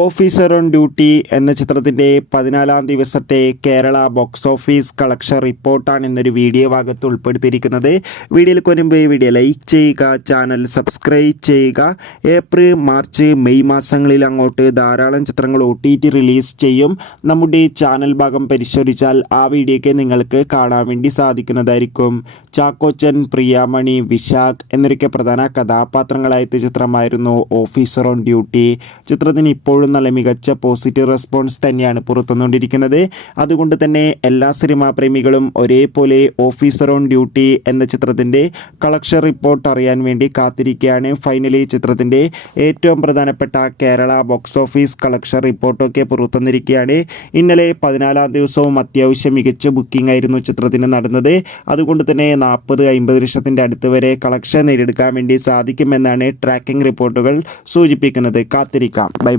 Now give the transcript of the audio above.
Officer on duty എന്ന ചിത്രത്തിൻ്റെ 14-ാം ദിവസത്തെ കേരള ബോക്സ് ഓഫീസ് കളക്ഷൻ റിപ്പോർട്ടാണ് ഇന്നൊരു വീഡിയോ ഭാഗത്ത് ഉൾപ്പെടുത്തിയിരിക്കുന്നത്. വീഡിയോയിൽ വരുമ്പോൾ ഈ വീഡിയോ ലൈക്ക് ചെയ്യുക, ചാനൽ സബ്സ്ക്രൈബ് ചെയ്യുക. ഏപ്രിൽ, മാർച്ച്, മെയ് മാസങ്ങളിൽ അങ്ങോട്ട് ധാരാളം ചിത്രങ്ങൾ OTT റിലീസ് ചെയ്യും. നമ്മുടെ ചാനൽ ഭാഗം പരിശോധിച്ചാൽ ആ വീഡിയോയ്ക്ക് നിങ്ങൾക്ക് കാണാൻ വേണ്ടി സാധിക്കുന്നതായിരിക്കും. ചാക്കോച്ചൻ, പ്രിയാമണി, വിശാഖ് എന്നൊക്കെ പ്രധാന കഥാപാത്രങ്ങളായ ചിത്രമായിരുന്നു ഓഫീസർ ഓൺ ഡ്യൂട്ടി. ചിത്രത്തിന് ഇപ്പോൾ നല്ല മികച്ച പോസിറ്റീവ് റെസ്പോൺസ് തന്നെയാണ് പുറത്തുവന്നുകൊണ്ടിരിക്കുന്നത്. അതുകൊണ്ട് തന്നെ എല്ലാ സിനിമാ പ്രേമികളും ഒരേപോലെ ഓഫീസർ ഓൺ ഡ്യൂട്ടി എന്ന ചിത്രത്തിൻ്റെ കളക്ഷൻ റിപ്പോർട്ട് അറിയാൻ വേണ്ടി കാത്തിരിക്കുകയാണ്. ഫൈനലി ചിത്രത്തിൻ്റെ ഏറ്റവും പ്രധാനപ്പെട്ട കേരള ബോക്സ് ഓഫീസ് കളക്ഷൻ റിപ്പോർട്ടൊക്കെ പുറത്തുവന്നിരിക്കുകയാണ്. ഇന്നലെ 14-ാം ദിവസവും അത്യാവശ്യം മികച്ച ബുക്കിംഗ് ആയിരുന്നു ചിത്രത്തിന് നടന്നത്. അതുകൊണ്ട് തന്നെ 40-50 ലക്ഷത്തിൻ്റെ അടുത്ത് വരെ കളക്ഷൻ നേടിയെടുക്കാൻ വേണ്ടി സാധിക്കുമെന്നാണ് ട്രാക്കിംഗ് റിപ്പോർട്ടുകൾ സൂചിപ്പിക്കുന്നത്. കാത്തിരിക്കാം. ബൈ.